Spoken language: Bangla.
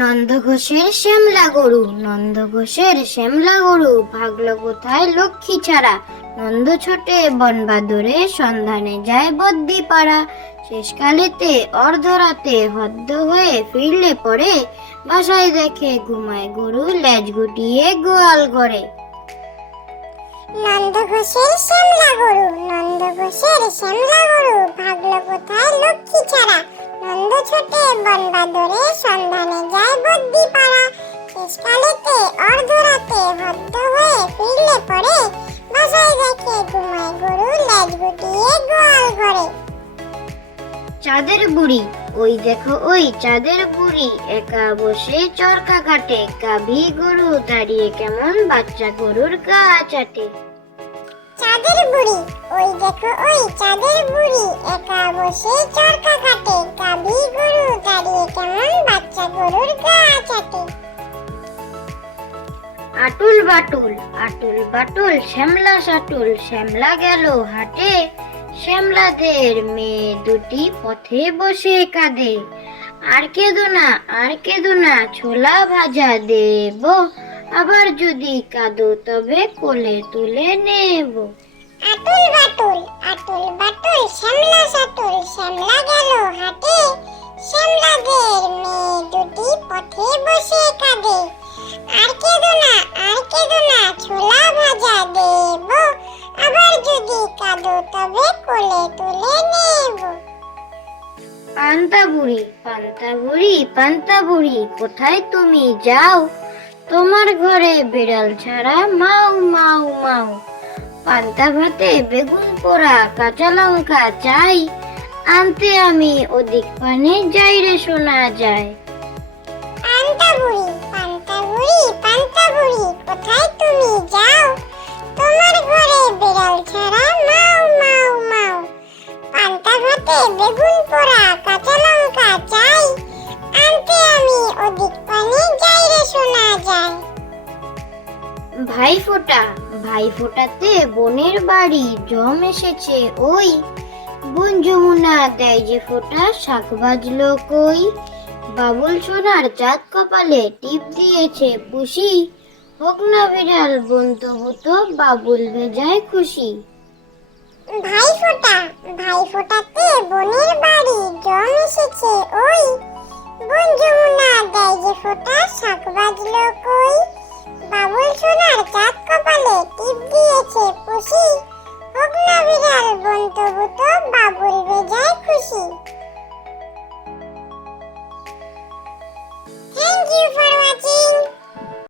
নন্দ ঘোষের শ্যামলা গরু, নন্দ ঘোষের শ্যামলা গরু, ভাগলো কোথায় লক্ষ্মী ছাড়া? নন্দ ছোটে বনবাদরে সন্ধানে যায় বদ্যি পাড়া শেষকালেতে অর্ধরাতে হদ্দ হয়ে ফিরলে পরে বাসায় দেখে ঘুমায় গরু লেজ গুটিয়ে গোয়াল ঘরে। নন্দ ঘোষের শ্যামলা গরু, নন্দ ঘোষের শ্যামলা গরু কোথায় লক্ষ্মী ছাড়া? নন্দ ছোটে বনবাদরে সন্ধানে দেখে ঘুমায় গরু লেজ গুটিয়ে গোয়াল ঘরে। চাঁদের বুড়ি ওই দেখো ওই চাঁদের বুড়ি একা বসে চরকা কাটে গাভী গরু দাঁড়িয়ে কেমন বাচ্চা গরুর গা চাটে। চাঁদের বুড়ি ওই দেখো ওই চাঁদের বুড়ি একা বসে চরকা কাটে গাভী গরু দাঁড়িয়ে কেমন বাচ্চা গরুর গা চাটে। আটুল বাটুল আটুল বাটুল, শ্যামলা সাটুল, শ্যামলা গেল হাটে। শ্যামলাদের মেয়ে দুটি পথে বসে কাঁদে। আর কেঁদো না, আর কেঁদো না, ছোলা ভাজা দেব। আবার যদি কাঁদো তবে কোলে তুলে নেব। আতুল বাটুল আতুল বাটুল, শ্যামলা সাটুল, শ্যামলা পান্তা বুড়ি পান্তা বুড়ি পান্তা বুড়ি কোথায় তুমি যাও? তোমার ঘরে বিড়াল ছাড়া মাও মাও মাও পান্তা ভাতে বেগুন পোড়া, কাঁচা লঙ্কা চাই। আনতে আমি ওদিক পানে যাই রে শোনা যায় পান্তা বুড়ি পান্তা কোথায় পান্তা বেগুন পোড়া কাঁচা লঙ্কা চাই। আনতে আমি ওদিক পানে যাই রে শোনা যায় ভাই ফোটা ভাই ফোটাতে বোনের বাড়ি জম এসেছে ওই। বোন যমুনা দেয় যে ফোটা শাক বাজলো কই? বাবুল সোনার চাঁদ কপালে টিপ দিয়েছে পুষি হোক না বিড়াল বোন তবু তো বাবুল ভেজায় খুশি। ভাই ফোটা ভাই ফোটাতে ফোঁটা শাক বাজলো কই? বাবুল সোনার চাঁদ কপালে টিপ দিয়েছে পুষি। হোক না বিড়াল বন্তবুত বাবুল বেজায় খুশি।